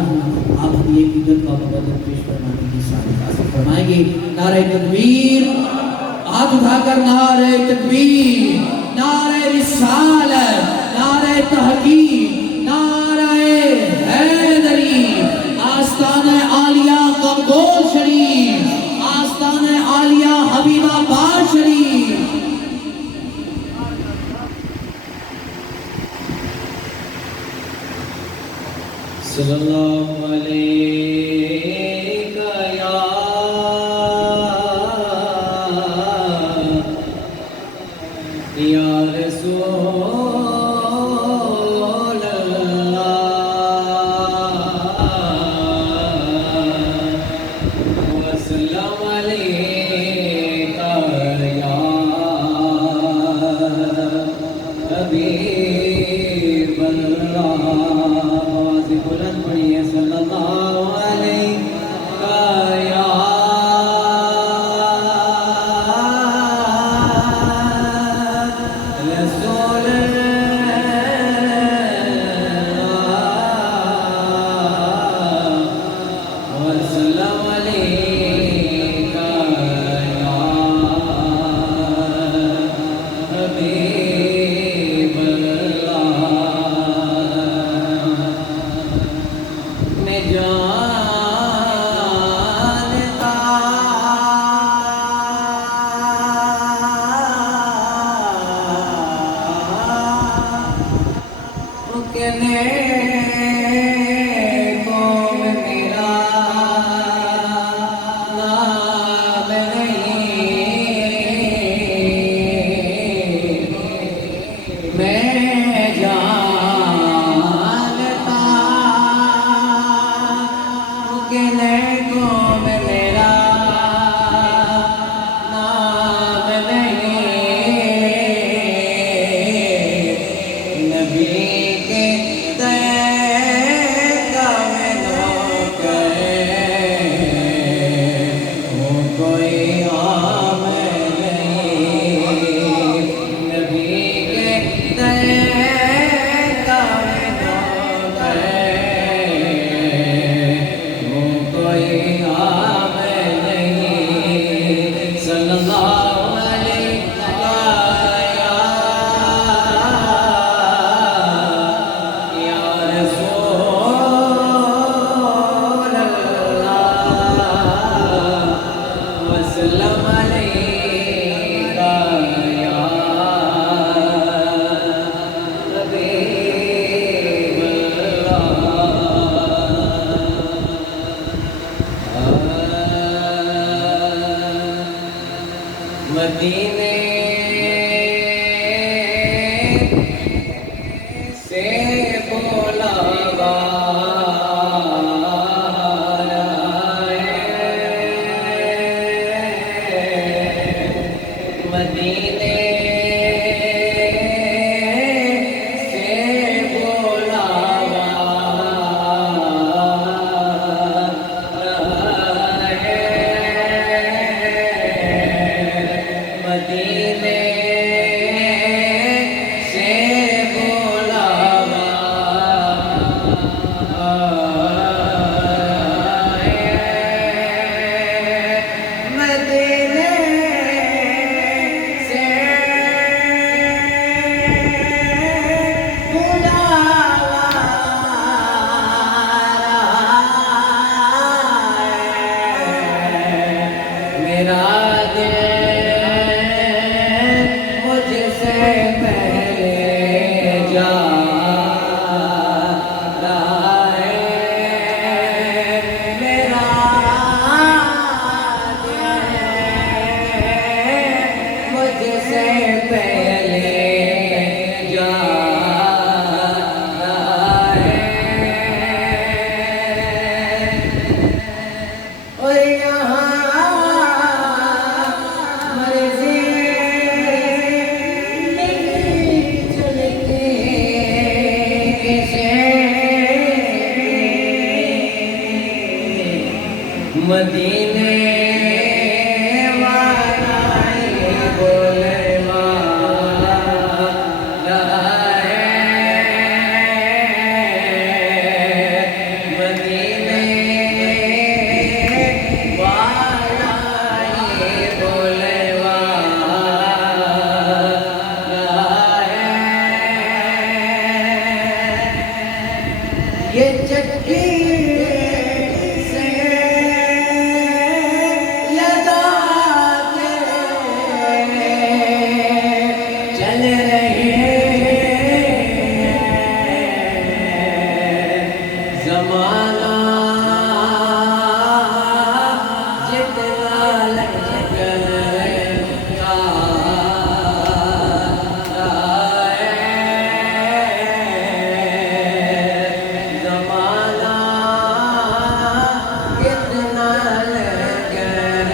आप ये विगत का मुकद्दर पेश फरमाने की साथ फरमाएंगे। नारे तकबीर, हाथ उठाकर नारे तकबीर, नारे रिसालत, नारे तहकीक, नारे हैदरी, आस्ताने आलिया कंगोल शरीफ, आस्ताने आलिया हबीबाबाद शरीफ। सल्लल्लाहु अलैका या रसूल अल्लाह वसल्लम अलैका या हबीब अल्लाह। बुलंद पढ़िए सल्लल्लाहु अलैका या रसूल अल्लाह वसल्लम अलैका या हबीब अल्लाह। मैं जानता कहने को मेरा नाम नहीं, मैं जानता कहने को मेरा नाम नहीं, नबी के तैका में नौकर वो कोई आम नहीं, नबी के तैका में नौकर वो कोई आम नहीं। सल्लल्लाहु अलैका या रसूल अल्लाह वसल्लम अलैका या हबीब अल्लाह। मदीने से बुलावा मदीने से बुलावा मदीने से बुलावा मदीने से बुलावा मेरा दिल मुझसे पहले जा रहा है, मेरा दिल मुझसे पहले जा रहा है। और यहाँ मर्ज़ी चलती मदीने वाला बोले वाला है। से लगा के चल रहे ज़माना जितना लचका ज़माना कितना लचका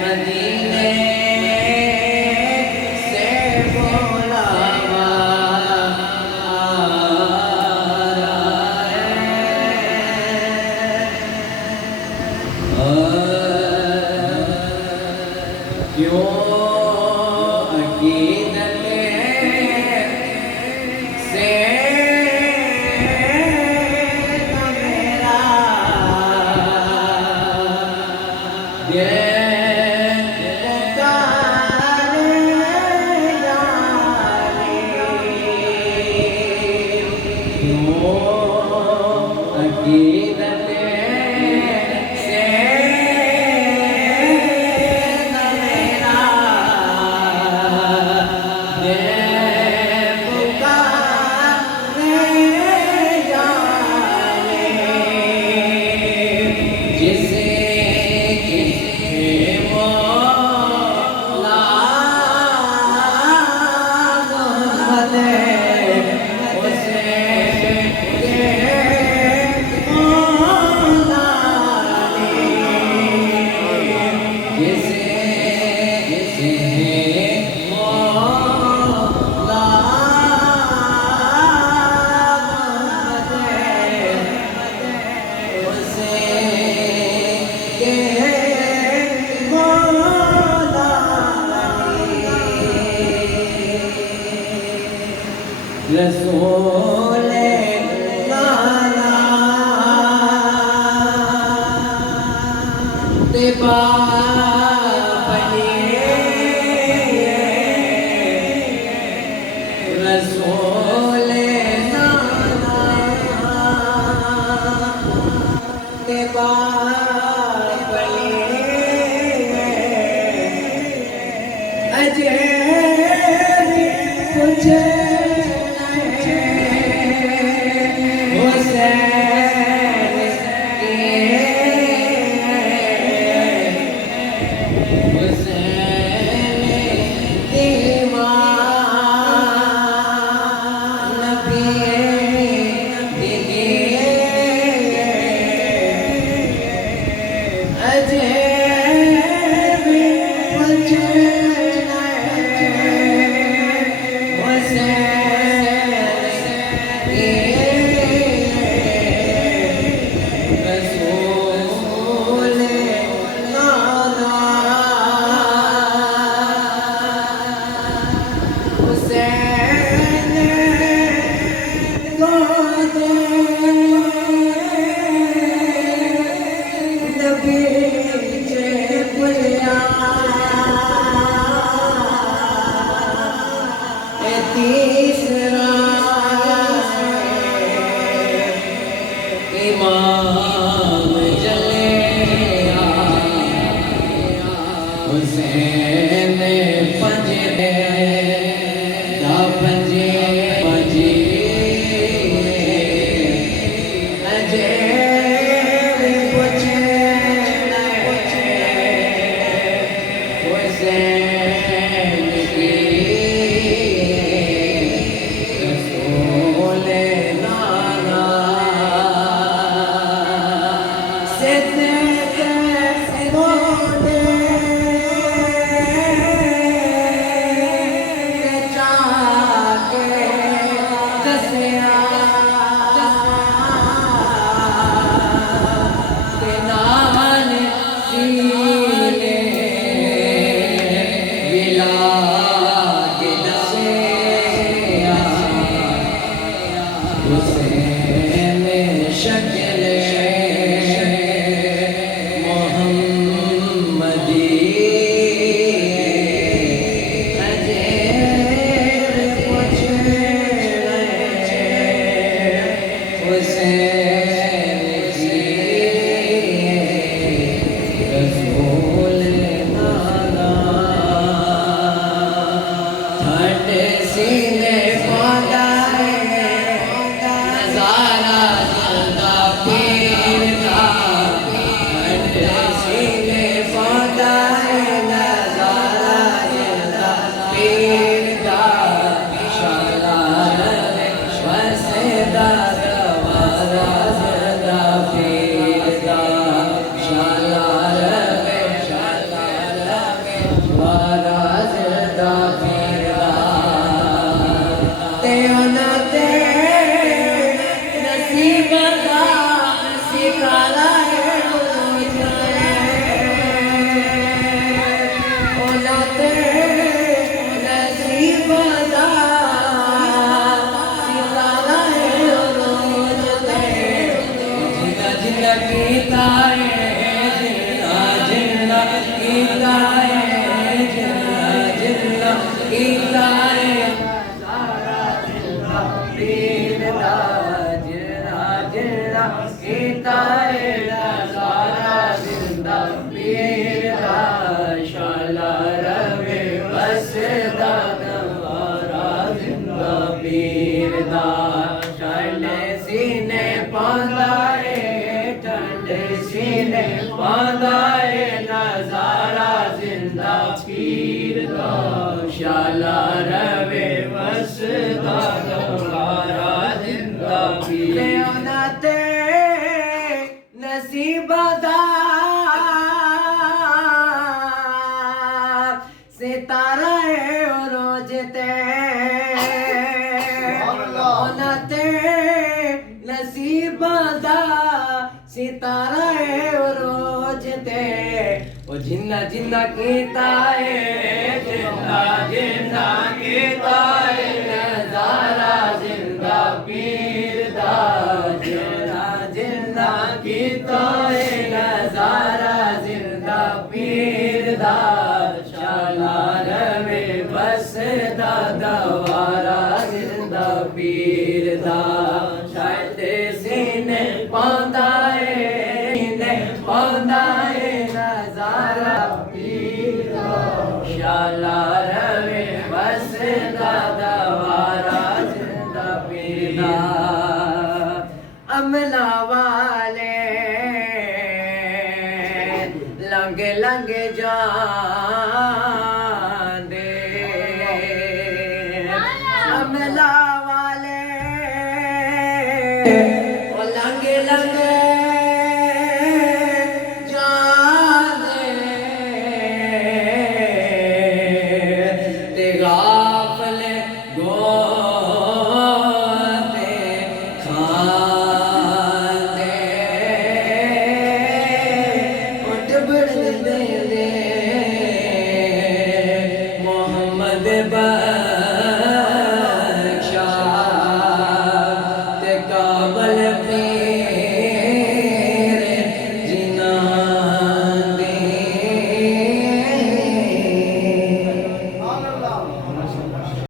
मदीने से बुलावा क्यों अकीदत से न मेरा दिल पुकारे जाने क्यों अकीदत से न मेरा दिल पुकारे जाने जिसे मौला मोहम्मद उसे मौला जिसे मौला मोहम्मद उसे रसूल लाला तेबा बने रसूल लाला तेबा बने अजय कुछ तीसरा इमाम जलिया हुसैन पंजरे दा साढ़े सीने पादा है नजारा जिंदा पीर दा साढ़े सीने पादा है नजारा जिंदा पीर दा शालार वसदा गवारा जिंदा पीर दा शालार वारा जिंदा पीर दा ते ओना ते नसीब दा सिकाला है ओना ते नसीब दा सिकाला है रोज ते जिंदा जिंदा कीता है जिंदा जिंदा कीता है जिंदा कीता है सारा जिंदा पीर दा जिंदा जिंदा कीता है सारा जिंदा पीर दा शाला रवे बसदा नवारा जिंदा पीर दा ठंडे सीने पांदा है ठंडे सीने पांदा है नजारा जिंदा पीर दा शाला रवे वसदा नवारा जिंदा पीर ओना ते नसीब दा सितारा है रोज ते ओना ते नसीब दा सितारा है रोज ते ओ जिन्ना जिन्ना कीता है जिन्ना जिन्ना कीता है नजारा जिंदा पीर दा जिन्ना जिन्ना कीता है नजारा जिंदा पीर दा शाला रवे बसदा दवारा जिंदा पीर दा शायद सीने पांदा है पांदा है नजारा पीर दा शाला रवे बसदा दवारा जिंदा पीर दा अमला वाले लंग लंग जांदे अमला